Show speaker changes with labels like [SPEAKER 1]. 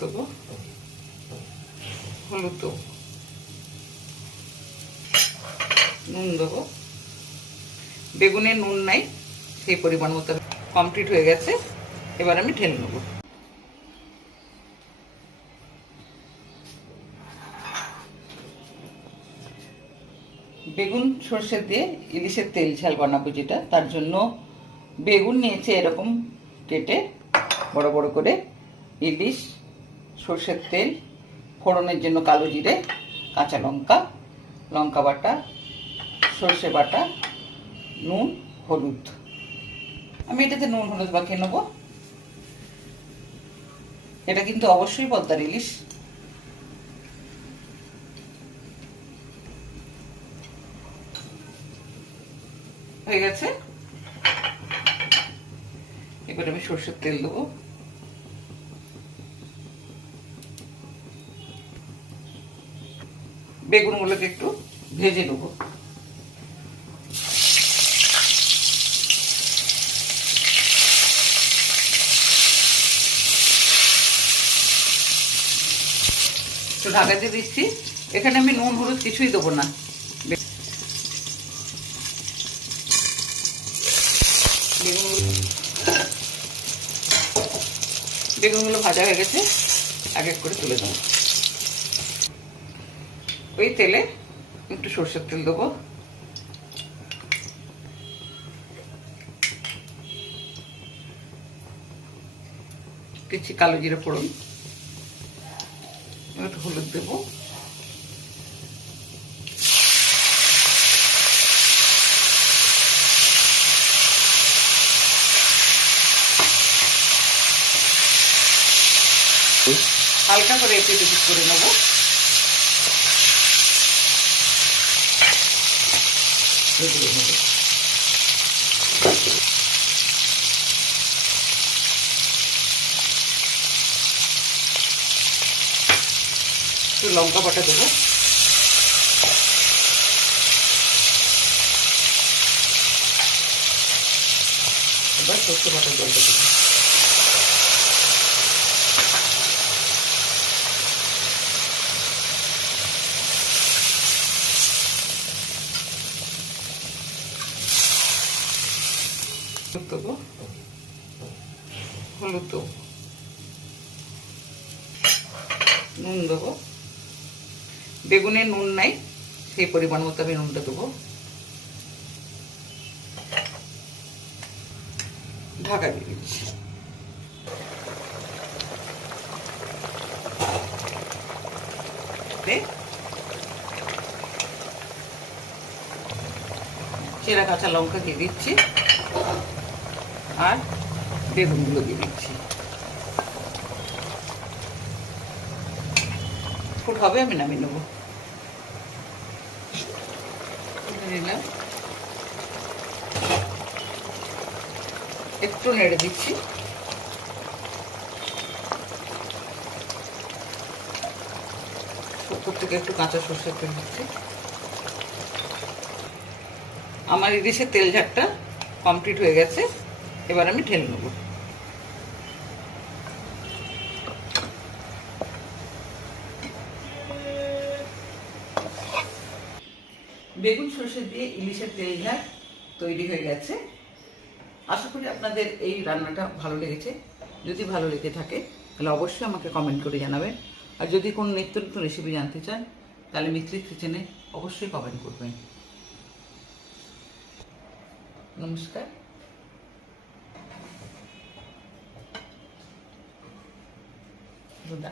[SPEAKER 1] দেবো হলুদ দেবো নুন দেবো বেগুনে নুন নাই, সেই পরিমাণ মতো কমপ্লিট হয়ে গেছে। এবার আমি ঢেলে নেব। বেগুন সর্ষে দিয়ে ইলিশের তেল ঝাল বানাবো যেটা, তার জন্য বেগুন নিয়েছে এরকম কেটে বড় বড় করে ইলিশ সর্ষের তেল, ফোড়নের জন্য কালো জিরে, কাঁচা লঙ্কা লঙ্কা বাটা, সর্ষে বাটা, নুন, হলুদ। আমি এটাতে নুন, হলুদ মাখিয়ে নেব। এটা কিন্তু অবশ্যই পদ্মার ইলিশ। হয়ে গেছে। এবার আমি সর্ষের তেল দেবো। বেগুনগুলোকে একটু ভেজে নেব। ঢাকা দিয়ে দিচ্ছি। এখানে আমি নুন, হলুদ কিছুই দেবো না। বেগুনগুলো ভাজা হয়ে গেছে। এক এক করে তুলে দেবো ওই তেলে একটু সর্ষের তেল দেবো। কিছু কালো জিরে ফোড়ন একটু হলুদ দেবো। হালকা করে এপিট করে নেব। লঙ্কা বাটা দেবো। এবার সর্ষে বাটা জলটা দেবো। দেবো হলুদ দেবো নুন দেবো। বেগুনে নুন নাই, সেই পরিমাণ মতো আমি নুনটা দেবো। ঢাকা দিয়ে দিচ্ছি। চেরা কাঁচা লঙ্কা দিয়ে দিচ্ছি। আর বেগুনগুলো দিয়ে দিচ্ছি। ফুট হবে, আমি নামিয়ে নেব। একটু নেড়ে দিচ্ছি। উপর থেকে একটু কাঁচা সর্ষের তেল দিচ্ছি। আমার ইলিশের তেল ঝাড়টা কমপ্লিট হয়ে গেছে। এবার আমি ঢেলে নেব। বেগুন, সর্ষে দিয়ে ইলিশের তেল ঝাল তৈরি হয়ে গেছে। আশা করি আপনাদের এই রান্নাটা ভালো লেগেছে। যদি ভালো লেগে থাকে, তাহলে অবশ্যই আমাকে কমেন্ট করে জানাবেন। আর যদি কোনো নিত্য নতুন রেসিপি জানতে চান, তাহলে মিত্রিক কিচেনে অবশ্যই কমেন্ট করবেন। নমস্কার। Dừng.